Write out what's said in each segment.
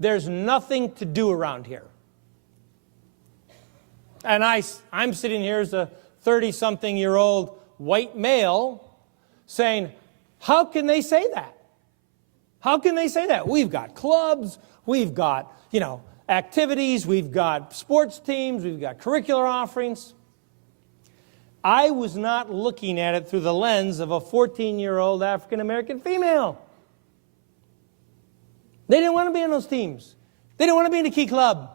there's nothing to do around here. And I'm sitting here as a 30-something-year-old white male saying, how can they say that? How can they say that? We've got clubs, we've got, activities, we've got sports teams, we've got curricular offerings. I was not looking at it through the lens of a 14-year-old African-American female. They didn't want to be in those teams. They didn't want to be in the Key Club.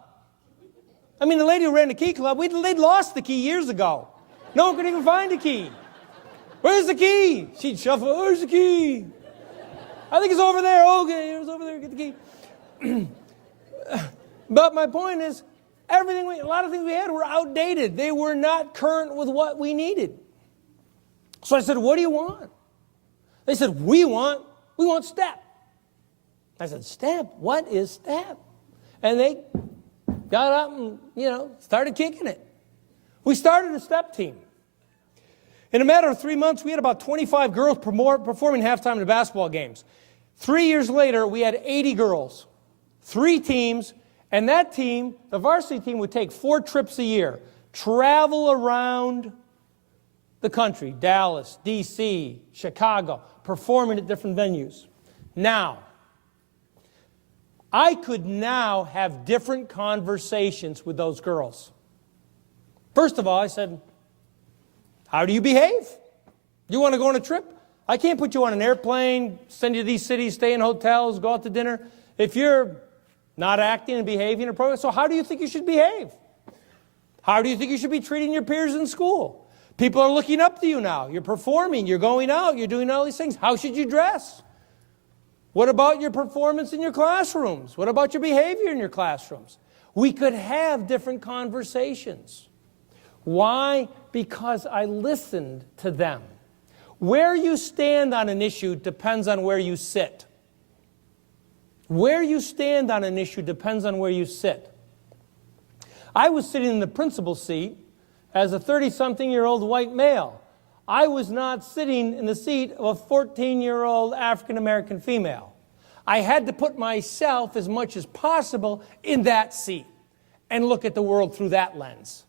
I mean, the lady who ran the Key Club, they'd lost the key years ago. No one could even find the key. Where's the key? She'd shuffle, where's the key? I think it's over there. Okay, it was over there, get the key. But my point is, a lot of things we had were outdated. They were not current with what we needed. So I said, what do you want? They said, we want STEP. I said, STEP? What is STEP? And they got up and, started kicking it. We started a STEP team. In a matter of 3 months, we had about 25 girls performing halftime in the basketball games. 3 years later, we had 80 girls, 3 teams, and that team, the varsity team, would take 4 trips a year, travel around the country, Dallas, D.C., Chicago, performing at different venues. Now, I could now have different conversations with those girls. First of all, I said, how do you behave? You want to go on a trip? I can't put you on an airplane, send you to these cities, stay in hotels, go out to dinner. If you're not acting and behaving appropriately, so how do you think you should behave? How do you think you should be treating your peers in school? People are looking up to you now. You're performing, you're going out, you're doing all these things. How should you dress? What about your performance in your classrooms? What about your behavior in your classrooms? We could have different conversations. Why? Because I listened to them. Where you stand on an issue depends on where you sit. Where you stand on an issue depends on where you sit. I was sitting in the principal seat as a 30-something-year-old white male. I was not sitting in the seat of a 14-year-old African-American female. I had to put myself as much as possible in that seat and look at the world through that lens.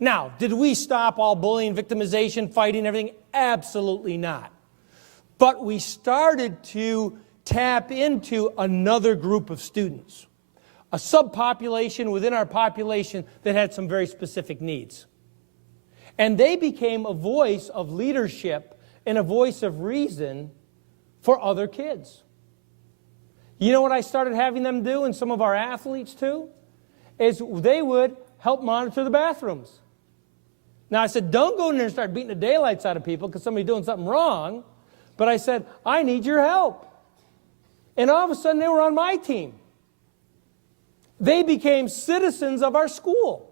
Now, did we stop all bullying, victimization, fighting, everything? Absolutely not. But we started to tap into another group of students, a subpopulation within our population that had some very specific needs. And they became a voice of leadership and a voice of reason for other kids. You know what I started having them do, and some of our athletes too, is they would help monitor the bathrooms. Now I said, don't go in there and start beating the daylights out of people because somebody's doing something wrong. But I said, I need your help. And all of a sudden they were on my team. They became citizens of our school.